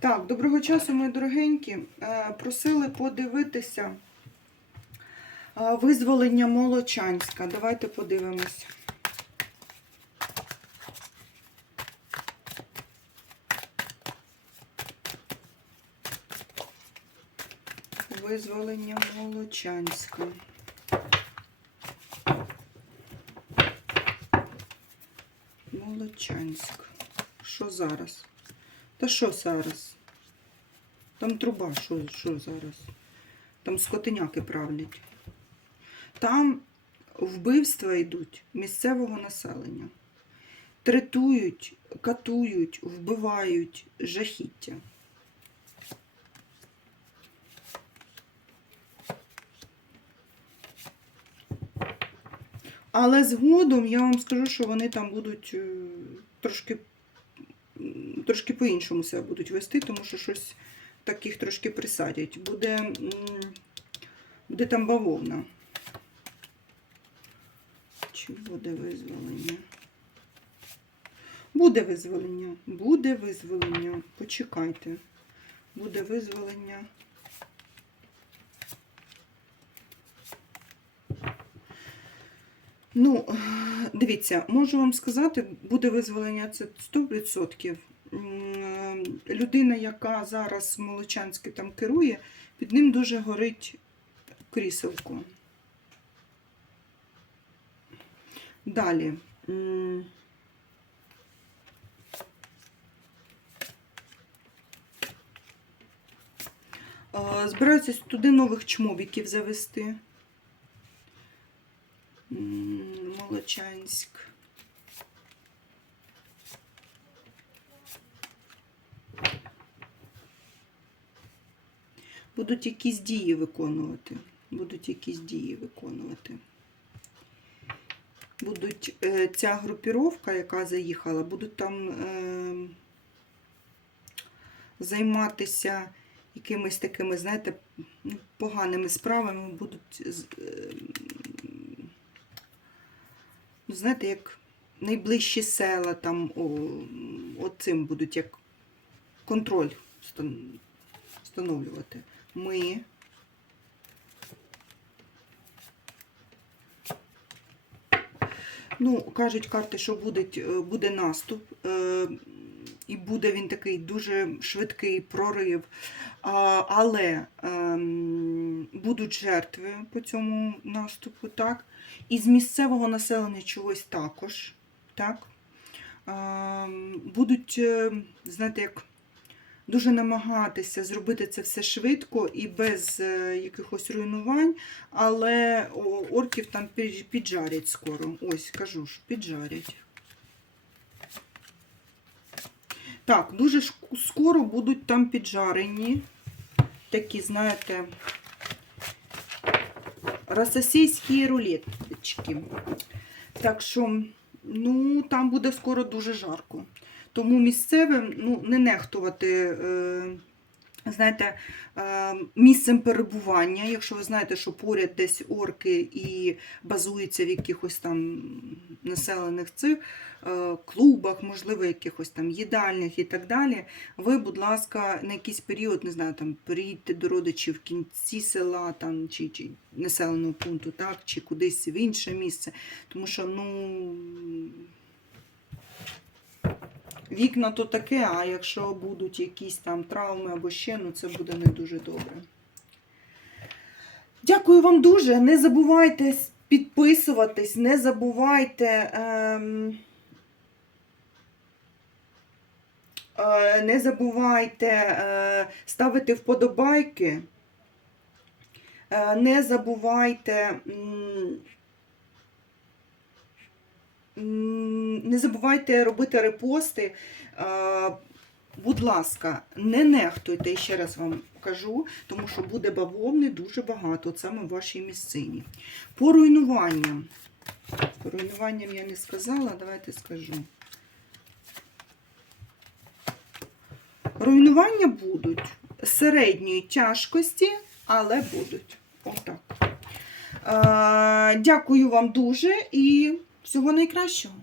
Так, доброго часу, мої дорогенькі. Е, Просили подивитися е, визволення Молочанська. Давайте подивимось. Визволення Молочанська. Молочанськ. Що зараз? Та що зараз? Там труба, що, що зараз? Там скотиняки правлять. Там вбивства йдуть місцевого населення. Третують, катують, вбивають жахіття. Але згодом я вам скажу, що вони там будуть е, трошки, трошки по-іншому себе будуть вести, тому що щось таких трошки присадять. Буде, буде там бавовна. Чи буде визволення? Буде визволення, буде визволення. Почекайте. Буде визволення. Ну, дивіться, можу вам сказати, буде визволення це 100%. Людина, яка зараз Молочанське там керує, під ним дуже горить кріселко. Далі. Е, Збираються туди нових чмобіків завести. Молочанськ. Будуть якісь дії виконувати. Будуть якісь дії виконувати. Будуть е, ця групіровка, яка заїхала, будуть там е, займатися якимись такими, знаєте, поганими справами, будуть е, ну, знаєте, як найближчі села там о, цим будуть як контроль встановлювати. Ми Ну, кажуть карти, що буде, буде наступ, е, і буде він такий дуже швидкий прорив. Але ем, будуть жертви по цьому наступу, так? І з місцевого населення чогось також. так? Ем, будуть, е, знаєте, як дуже намагатися зробити це все швидко і без е, якихось руйнувань, але орків там піджарять скоро. Ось, кажу ж, піджарять. Так, дуже скоро будуть там піджарені. Такі, знаєте, рососійські рулеточки. Так що, ну, там буде скоро дуже жарко. Тому місцевим ну, не нехтувати. Е, Знаєте, е, місцем перебування, якщо ви знаєте, що поряд десь орки і базуються в якихось там населених цих е, клубах, можливо, якихось там їдальнях і так далі, ви, будь ласка, на якийсь період, не знаю, там приїдьте до родичів в кінці села там, чи, чи населеного пункту, так, чи кудись в інше місце. Тому що, ну. Вікна то таке, а якщо будуть якісь там травми або ще, ну це буде не дуже добре. Дякую вам дуже. Не забувайте підписуватись, не забувайте. Ем... е, Не забувайте е, ставити вподобайки. Е, Не забувайте. Не забувайте робити репости. Е, Будь ласка, не нехтуйте, ще раз вам кажу, тому що буде бавовни дуже багато, от саме в вашій місцині. По руйнуванням. По руйнуванням я не сказала, давайте скажу. Руйнування будуть середньої тяжкості, але будуть. Отак. Е, Дякую вам дуже і всього найкращого.